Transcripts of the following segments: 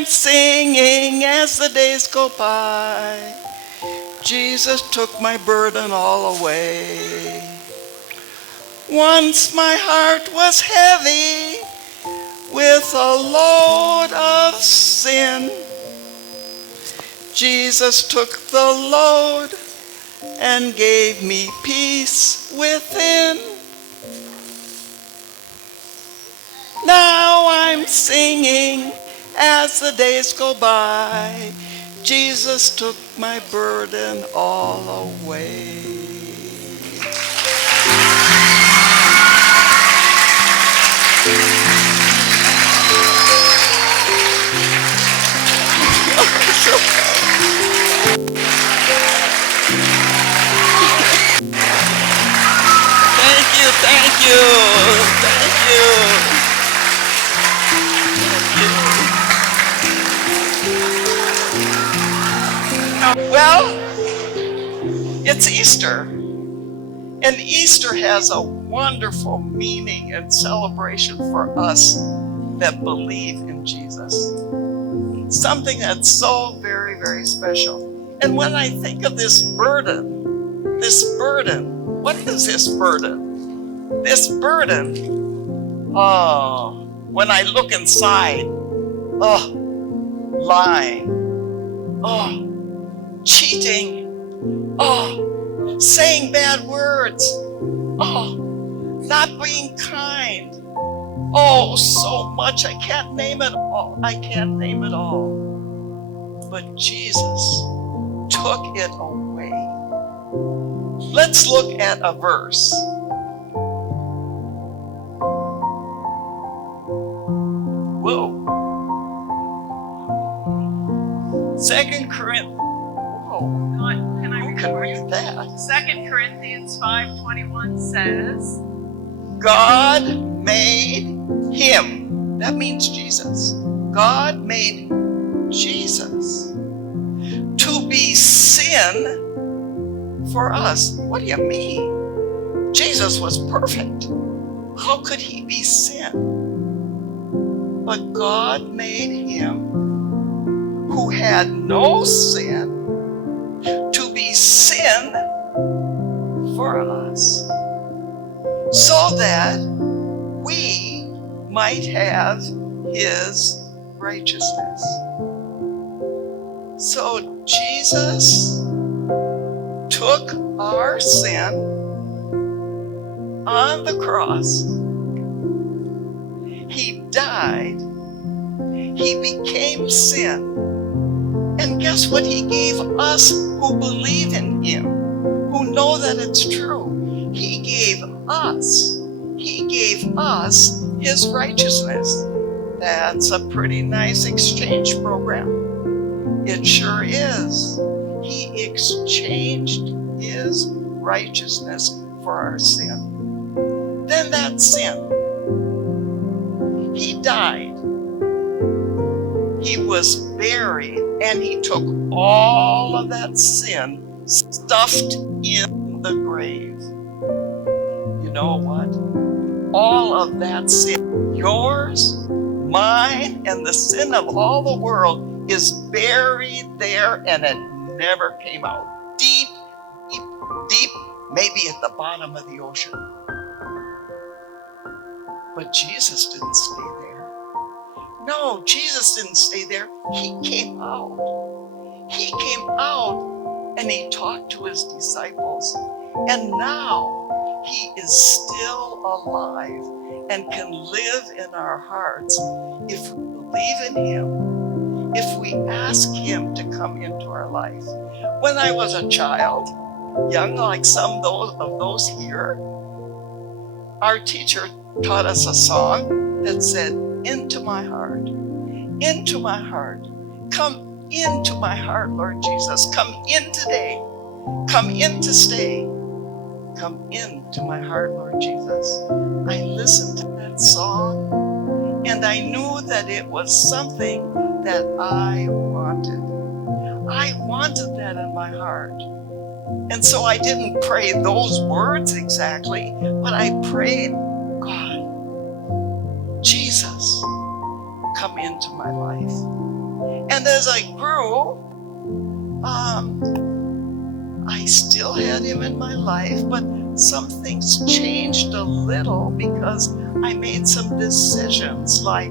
I'm singing as the days go by. Jesus took my burden all away. Once my heart was heavy with a load of sin. Jesus took the load and gave me peace within. Now I'm singing as the days go by. Jesus took my burden all away. Thank you. Well, it's Easter. And Easter has a wonderful meaning and celebration for us that believe in Jesus. Something that's so very, very special. And when I think of this burden, what is this burden? This burden, when I look inside, lying, cheating, saying bad words, not being kind, so much. I can't name it all. But Jesus took it away. Let's look at a verse. Whoa. 2 Corinthians. Who can read that? 2 Corinthians 5:21 says, God made him. That means Jesus. God made Jesus to be sin for us. What do you mean? Jesus was perfect. How could he be sin? But God made him who had no sin to be sin for us, so that we might have his righteousness. So Jesus took our sin on the cross. He died. He became sin. And guess what he gave us who believe in him, who know that it's true? He gave us his righteousness. That's a pretty nice exchange program. It sure is. He exchanged his righteousness for our sin. Then that sin. He died. He was buried, and he took all of that sin stuffed in the grave. You know what? All of that sin, yours, mine, and the sin of all the world, is buried there, and it never came out. Deep, maybe at the bottom of the ocean. But Jesus didn't stay there. No, Jesus didn't stay there. He came out. He came out and he talked to his disciples. And now he is still alive and can live in our hearts if we believe in him, if we ask him to come into our life. When I was a child, young like some of those here, our teacher taught us a song that said, into my heart, come into my heart, Lord Jesus, come in today, come in to stay, come into my heart, Lord Jesus. I listened to that song and I knew that it was something that I wanted. I wanted that in my heart. And so I didn't pray those words exactly, but I prayed, God, Jesus, come into my life. And as I grew, I still had him in my life, but some things changed a little because I made some decisions, like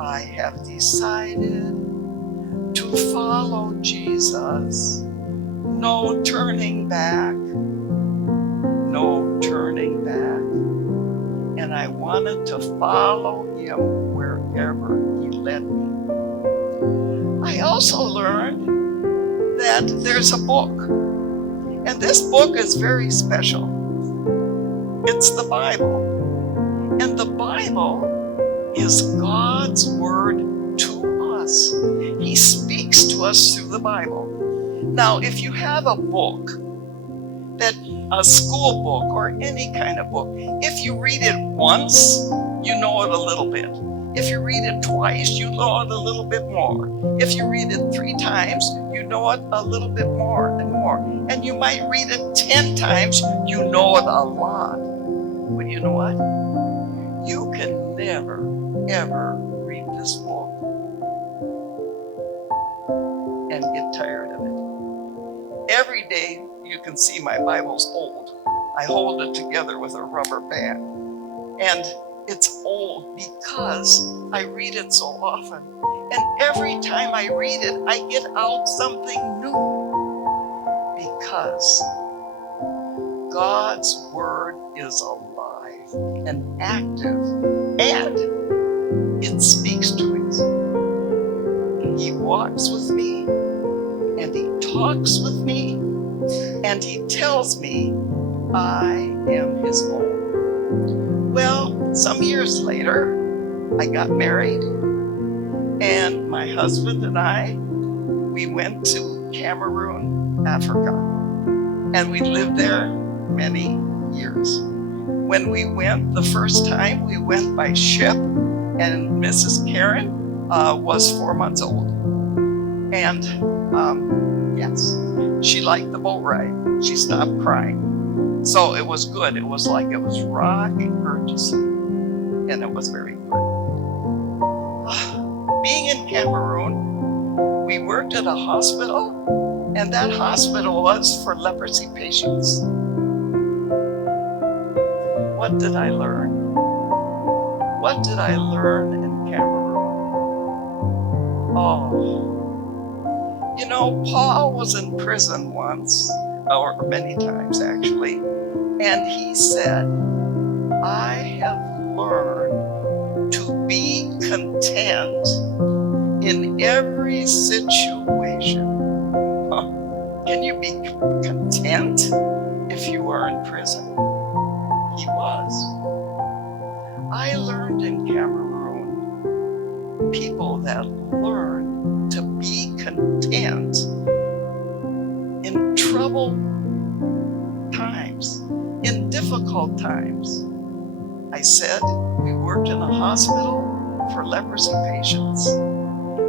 I have decided to follow Jesus. No turning back. No turning back. And I wanted to follow him wherever he led me. I also learned that there's a book. And this book is very special. It's the Bible. And the Bible is God's word to us. He speaks to us through the Bible. Now, if you have a book, a school book or any kind of book, if you read it once, you know it a little bit. If you read it twice, you know it a little bit more. If you read it 3 times, you know it a little bit more and more. And you might read it 10 times, you know it a lot. But you know what? You can never, ever read this book and get tired of it. Every day, you can see my Bible's old. I hold it together with a rubber band. And it's old because I read it so often. And every time I read it, I get out something new. Because God's word is alive and active, and it speaks to me. He walks with me, and he talks with me, and he tells me I am his own. Well, some years later, I got married, and my husband and I, we went to Cameroon, Africa, and we lived there many years. When we went the first time, we went by ship, and Mrs. Karen was 4 months old. And yes, she liked the boat ride. She stopped crying. So it was good. It was like it was rocking her to sleep. And it was very good. Being in Cameroon, we worked at a hospital, and that hospital was for leprosy patients. What did I learn? What did I learn in Cameroon? Oh, you know, Paul was in prison once, or many times actually, and he said, I have learned to be content in every situation. Can you be content if you are in prison? He was. I learned in Cameroon people that learn to be content in troubled times, in difficult times. I said we worked in a hospital for leprosy patients.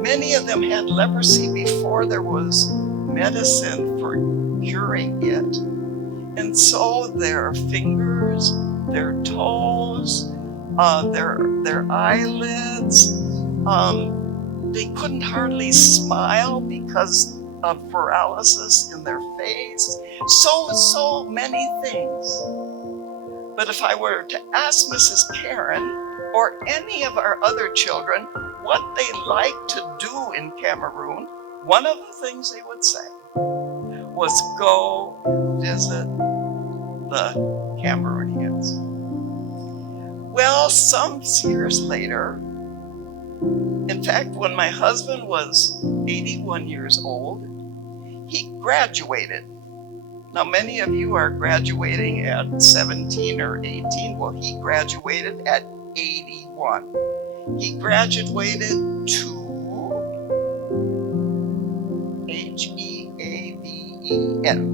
Many of them had leprosy before there was medicine for curing it. And so their fingers, their toes, their eyelids, they couldn't hardly smile because of paralysis in their face. So many things. But if I were to ask Mrs. Karen or any of our other children what they liked to do in Cameroon, one of the things they would say was go visit the Cameroonians. Well, some years later, in fact, when my husband was 81 years old, he graduated. Now, many of you are graduating at 17 or 18. Well, he graduated at 81. He graduated to Heaven.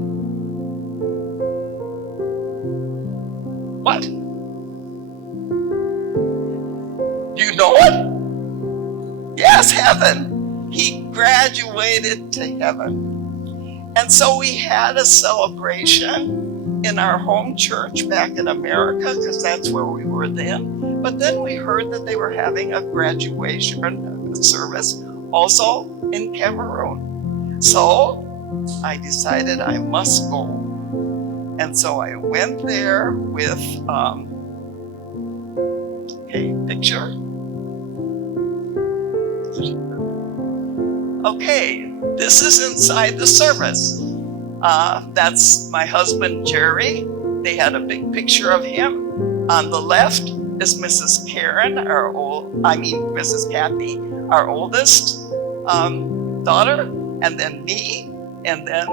What? Do you know it? Yes, heaven. He graduated to heaven. And so we had a celebration in our home church back in America, because that's where we were then. But then we heard that they were having a graduation service also in Cameroon. So I decided I must go. And so I went there with, okay, picture. Okay, this is inside the service. That's my husband, Jerry. They had a big picture of him. On the left is Mrs. Karen, Mrs. Kathy, our oldest daughter, and then me, and then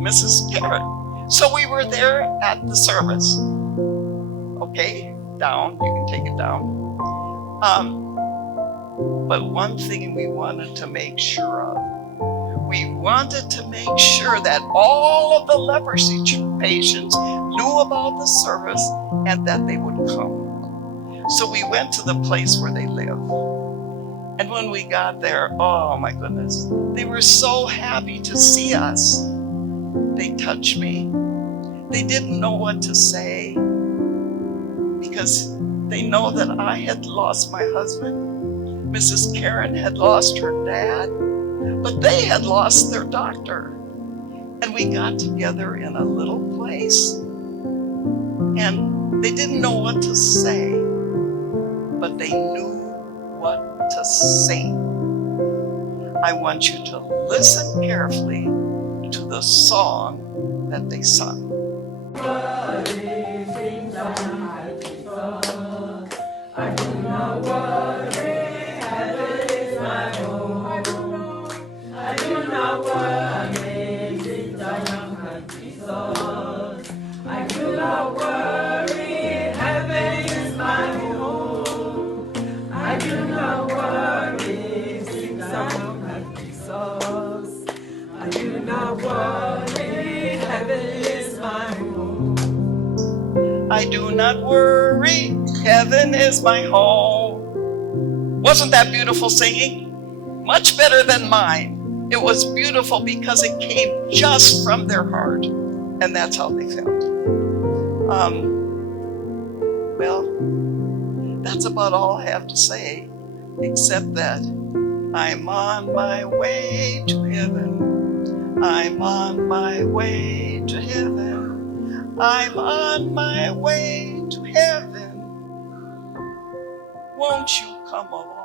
Mrs. Karen. So we were there at the service. Okay, down, you can take it down. But one thing we wanted to make sure of, we wanted to make sure that all of the leprosy patients knew about the service and that they would come. So we went to the place where they live. And when we got there, oh my goodness, they were so happy to see us. They touched me. They didn't know what to say because they know that I had lost my husband. Mrs. Karen had lost her dad, but they had lost their doctor. And we got together in a little place, and they didn't know what to say, but they knew what to sing. I want you to listen carefully to the song that they sung. I do not worry, heaven is my home. I do not worry, since I am Jesus. I do not worry, heaven is my home. I do not worry, since I am Jesus. I do not worry, heaven is my home. I do not worry, heaven is my home. Wasn't that beautiful singing? Much better than mine. It was beautiful because it came just from their heart, and that's how they felt. Well, that's about all I have to say, except that I'm on my way to heaven. I'm on my way to heaven. I'm on my way to heaven. Won't you come along?